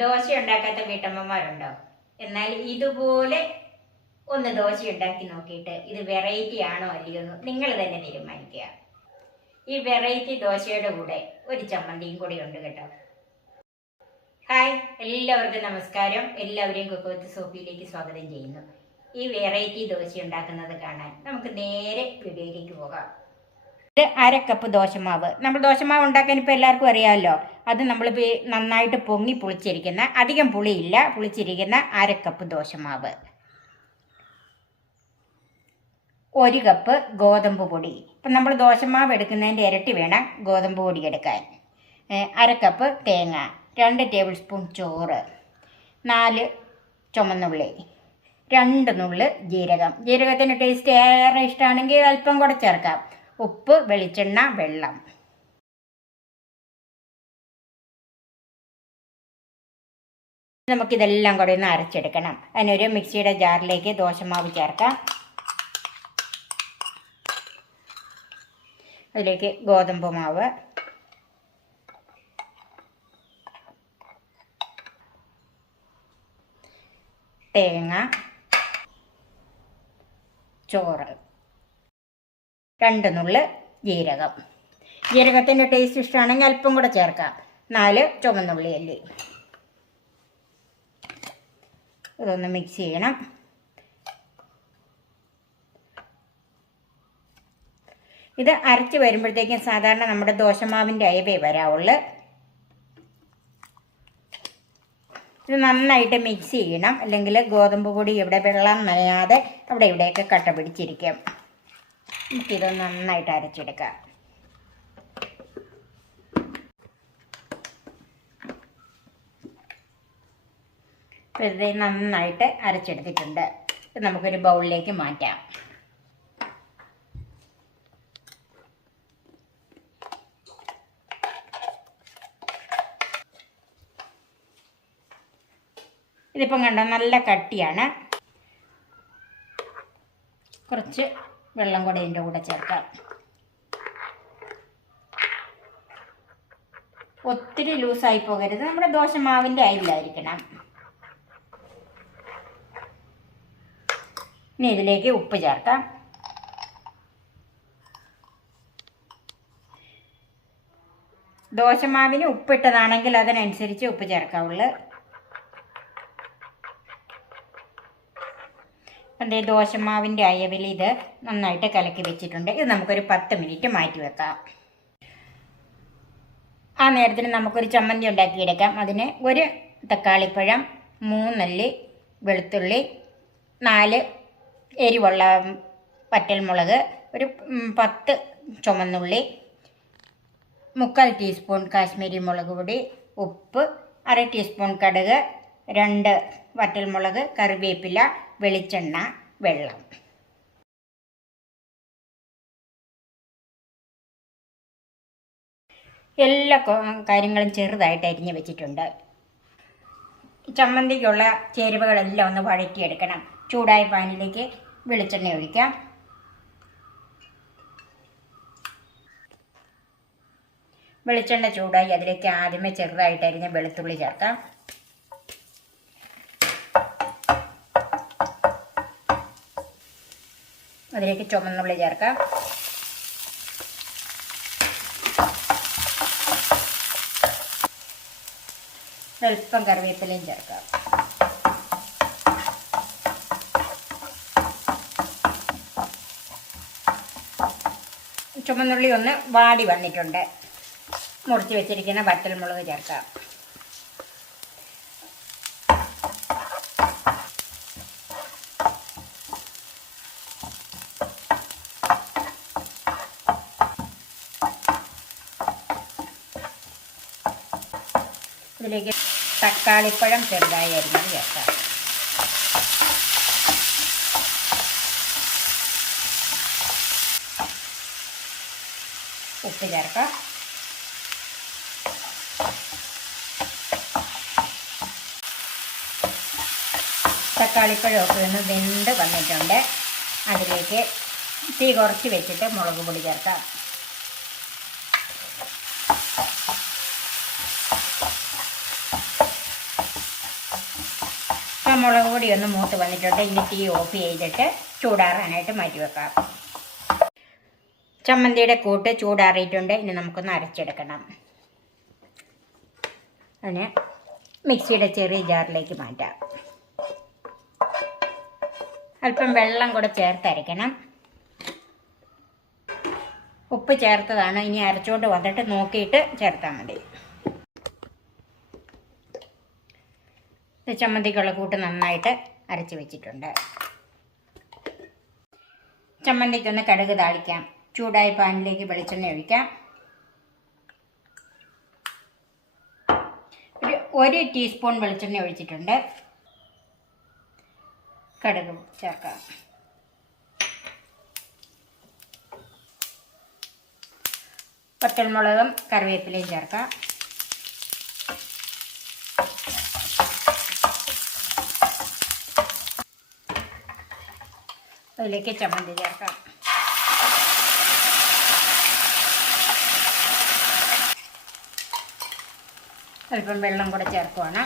ദോശ ഉണ്ടാക്കാത്ത വീട്ടമ്മമാരുണ്ടോ? എന്നാൽ ഇതുപോലെ ഒന്ന് ദോശ ഉണ്ടാക്കി നോക്കിയിട്ട് ഇത് വെറൈറ്റി ആണോ അല്ലയോ എന്ന് നിങ്ങൾ തന്നെ തീരുമാനിക്കുക. ഈ വെറൈറ്റി ദോശയുടെ കൂടെ ഒരു ചമ്മന്തിയും കൂടി ഉണ്ട് കേട്ടോ. ഹായ്, എല്ലാവർക്കും നമസ്കാരം. എല്ലാവരെയും കുക്ക് വിത്ത് സോഫിയിലേക്ക് സ്വാഗതം ചെയ്യുന്നു. ഈ വെറൈറ്റി ദോശ ഉണ്ടാക്കുന്നത് കാണാൻ നമുക്ക് നേരെ വീഡിയോയിലേക്ക് പോകാം. ഇത് 1/2 കപ്പ് ദോശമാവ്. നമ്മൾ ദോശമാവ് ഉണ്ടാക്കാൻ ഇപ്പോൾ എല്ലാവർക്കും അറിയാമല്ലോ. അത് നമ്മളിപ്പോൾ നന്നായിട്ട് പൊങ്ങി പുളിച്ചിരിക്കുന്ന, അധികം പുളിയില്ല, പുളിച്ചിരിക്കുന്ന 1/2 കപ്പ് ദോശമാവ്. 1 കപ്പ് ഗോതമ്പ് പൊടി. ഇപ്പം നമ്മൾ ദോശമാവ് എടുക്കുന്നതിൻ്റെ ഇരട്ടി വേണം ഗോതമ്പ് പൊടി എടുക്കാൻ. 1/2 കപ്പ് തേങ്ങ, 2 ടേബിൾ സ്പൂൺ ചോറ്, 4 ചുമന്നുള്ളി, 2 നുള്ള് ജീരകം. ജീരകത്തിൻ്റെ ടേസ്റ്റ് ഏറെ ഇഷ്ടമാണെങ്കിൽ അല്പം കൂടെ ചേർക്കാം. ഉപ്പ്, വെളിച്ചെണ്ണ, വെള്ളം. നമുക്കിതെല്ലാം കൂടെ ഒന്ന് അരച്ചെടുക്കണം. അതിനൊരു മിക്സിയുടെ ജാറിലേക്ക് ദോശമാവ് ചേർക്കാം. അതിലേക്ക് ഗോതമ്പ് മാവ്, തേങ്ങ, ചോറ്, 2 നുള്ള് ജീരകം. ജീരകത്തിൻ്റെ ടേസ്റ്റ് ഇഷ്ടമാണെങ്കിൽ അല്പം കൂടെ ചേർക്കാം. 4 ചുവന്നുള്ളി അല്ലി. ഇതൊന്ന് മിക്സ് ചെയ്യണം. ഇത് അരച്ച് വരുമ്പോഴത്തേക്കും സാധാരണ നമ്മുടെ ദോശമാവിൻ്റെ അയവേ വരാവുള്ളൂ. ഇത് നന്നായിട്ട് മിക്സ് ചെയ്യണം, അല്ലെങ്കിൽ ഗോതമ്പ് പൊടി ഇവിടെ വെള്ളം നനയാതെ അവിടെ ഇവിടെയൊക്കെ കട്ട പിടിച്ചിരിക്കും. നമുക്കിത് നന്നായിട്ട് അരച്ചെടുക്കാം. ഇത് നന്നായിട്ട് അരച്ചെടുത്തിട്ടുണ്ട്. ഇത് നമുക്കൊരു ബൗളിലേക്ക് മാറ്റാം. ഇതിപ്പം കണ്ടോ, നല്ല കട്ടിയാണ്. കുറച്ച് വെള്ളം കൂടെ ഇതിൻ്റെ കൂടെ ചേർക്കാം. ഒത്തിരി ലൂസായി പോകരുത്, നമ്മുടെ ദോശമാവിൻ്റെ അരിയിലായിരിക്കണം. ഇനി ഇതിലേക്ക് ഉപ്പ് ചേർക്കാം. ദോശമാവിന് ഉപ്പിട്ടതാണെങ്കിൽ അതിനനുസരിച്ച് ഉപ്പ് ചേർക്കാവുള്ളൂ. എൻ്റെ ദോശമാവിൻ്റെ അയവിൽ ഇത് നന്നായിട്ട് കലക്കി വെച്ചിട്ടുണ്ട്. ഇത് നമുക്കൊരു 10 മിനിറ്റ് മാറ്റി വെക്കാം. ആ നേരത്തിന് നമുക്കൊരു ചമ്മന്തി ഉണ്ടാക്കിയെടുക്കാം. അതിന് 1 തക്കാളിപ്പഴം, 3 അല്ലി വെളുത്തുള്ളി, 4 എരിവുള്ള വറ്റൽമുളക്, ഒരു 10 ചുമന്നുള്ളി, 3/4 ടീസ്പൂൺ കാശ്മീരി മുളക് പൊടി, ഉപ്പ്, 1/2 ടീസ്പൂൺ കടുക്, 2 വറ്റൽമുളക്, കറിവേപ്പില, വെളിച്ചെണ്ണ, വെള്ളം. എല്ലാ കാര്യങ്ങളും ചെറുതായിട്ട് അരിഞ്ഞ് വെച്ചിട്ടുണ്ട്. ചമ്മന്തിക്കുള്ള ചേരുവകളെല്ലാം ഒന്ന് വഴറ്റിയെടുക്കണം. ചൂടായ പാനിലേക്ക് വെളിച്ചെണ്ണ ഒഴിക്കാം. വെളിച്ചെണ്ണ ചൂടായി അതിലേക്ക് ആദ്യമേ ചെറുതായിട്ട് അരിഞ്ഞ വെളുത്തുള്ളി ചേർക്കാം. അതിലേക്ക് ചുമന്നുള്ളി ചേർക്കാം. അല്പം കറിവേപ്പിലയും ചേർക്കാം. ചുമന്നുള്ളി ഒന്ന് വാടി വന്നിട്ടുണ്ട്. മുറിച്ച് വെച്ചിരിക്കുന്ന വറ്റൽമുളക് ചേർക്കാം. ഇതിലേക്ക് തക്കാളിപ്പഴം ചെറുതായി അരിഞ്ഞത് ചേർക്കാം. ഉപ്പ് ചേർക്കാം. തക്കാളിപ്പഴമൊക്കെ ഒന്ന് വെന്ത് വന്നിട്ടുണ്ട്. അതിലേക്ക് തീ കുറച്ച് വെച്ചിട്ട് മുളക് പൊടി ചേർക്കാം. മുളക് പൊടി ഒന്ന് മൂത്ത് വന്നിട്ടുണ്ട്. ഇനി തീ ഓഫ് ചെയ്തിട്ട് ചൂടാറാനായിട്ട് മാറ്റി വെക്കാം. ചമ്മന്തിയുടെ കൂട്ട് ചൂടാറിയിട്ടുണ്ട്. ഇനി നമുക്കൊന്ന് അരച്ചെടുക്കണം. അതിന് മിക്സിയുടെ ചെറിയ ജാറിലേക്ക് മാറ്റാം. അല്പം വെള്ളം കൂടെ ചേർത്തരയ്ക്കണം. ഉപ്പ് ചേർത്തതാണ്. ഇനി അരച്ചുകൊണ്ട് വന്നിട്ട് നോക്കിയിട്ട് ചേർത്താൽ മതി. ചമ്മന്തിക്കുള്ള കൂട്ട് നന്നായിട്ട് അരച്ച് വെച്ചിട്ടുണ്ട്. ചമ്മന്തിക്കൊന്ന് കടുക് താളിക്കാം. ചൂടായ പാനിലേക്ക് വെളിച്ചെണ്ണ ഒഴിക്കാം. 1 ടീസ്പൂൺ വെളിച്ചെണ്ണ ഒഴിച്ചിട്ടുണ്ട്. കടുക് ചേർക്കാം. പച്ചമുളകും കറിവേപ്പിലയും ചേർക്കാം. അതിലേക്ക് ചമ്മന്തി ചേർക്കാം. അല്പം വെള്ളം കൂടെ ചേർക്കുവാണ്.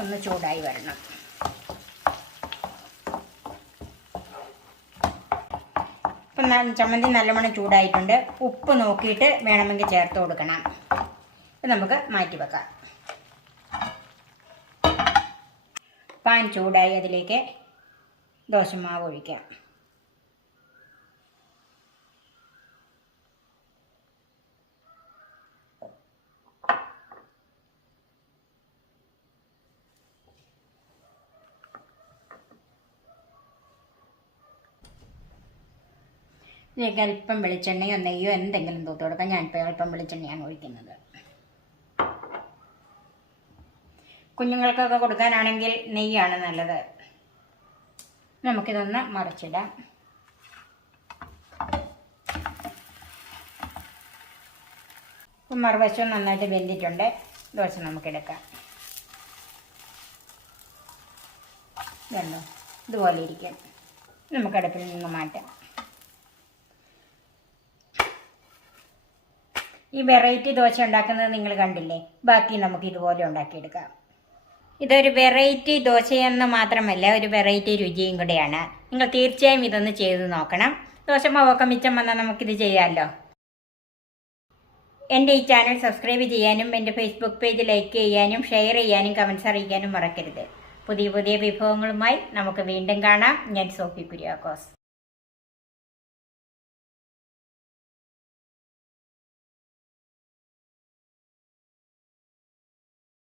ഒന്ന് ചൂടായി വരണം. ഇപ്പം ചമ്മന്തി നല്ലവണ്ണം ചൂടായിട്ടുണ്ട്. ഉപ്പ് നോക്കിയിട്ട് വേണമെങ്കിൽ ചേർത്ത് കൊടുക്കണം. അപ്പം നമുക്ക് മാറ്റി വെക്കാം. പാൻ ചൂടായി അതിലേക്ക് ദോശമാവ് ഒഴിക്കാം. ഇതിലേക്ക് അല്പം വെളിച്ചെണ്ണയോ നെയ്യോ എന്തെങ്കിലും തൂത്ത് കൊടുക്കാം. ഞാനിപ്പോൾ അല്പം വെളിച്ചെണ്ണയാണ് ഒഴിക്കുന്നത്. കുഞ്ഞുങ്ങൾക്കൊക്കെ കൊടുക്കാനാണെങ്കിൽ നെയ്യാണ് നല്ലത്. നമുക്കിതൊന്ന് മറിച്ചിടാം. മറുവശം നന്നായിട്ട് വെന്തിട്ടുണ്ട്. ദോശ നമുക്കെടുക്കാം. ഇതുണ്ടോ, ഇതുപോലെ ഇരിക്കും. നമുക്ക് അടുപ്പിൽ നിന്ന് മാറ്റാം. ഈ വെറൈറ്റി ദോശ ഉണ്ടാക്കുന്നത് നിങ്ങൾ കണ്ടില്ലേ? ബാക്കി നമുക്ക് ഇതുപോലെ ഉണ്ടാക്കിയെടുക്കാം. ഇതൊരു വെറൈറ്റി ദോശയെന്ന് മാത്രമല്ല, ഒരു വെറൈറ്റി രുചിയും കൂടെയാണ്. നിങ്ങൾ തീർച്ചയായും ഇതൊന്ന് ചെയ്ത് നോക്കണം. ദോശമാവൊക്കെ മിച്ചം വന്നാൽ നമുക്കിത് ചെയ്യാമല്ലോ. എൻ്റെ ഈ ചാനൽ സബ്സ്ക്രൈബ് ചെയ്യാനും എൻ്റെ ഫേസ്ബുക്ക് പേജ് ലൈക്ക് ചെയ്യാനും ഷെയർ ചെയ്യാനും കമൻസ് അറിയിക്കാനും മറക്കരുത്. പുതിയ പുതിയ വിഭവങ്ങളുമായി നമുക്ക് വീണ്ടും കാണാം. ഞാൻ സോഫി കുര്യാക്കോസ്.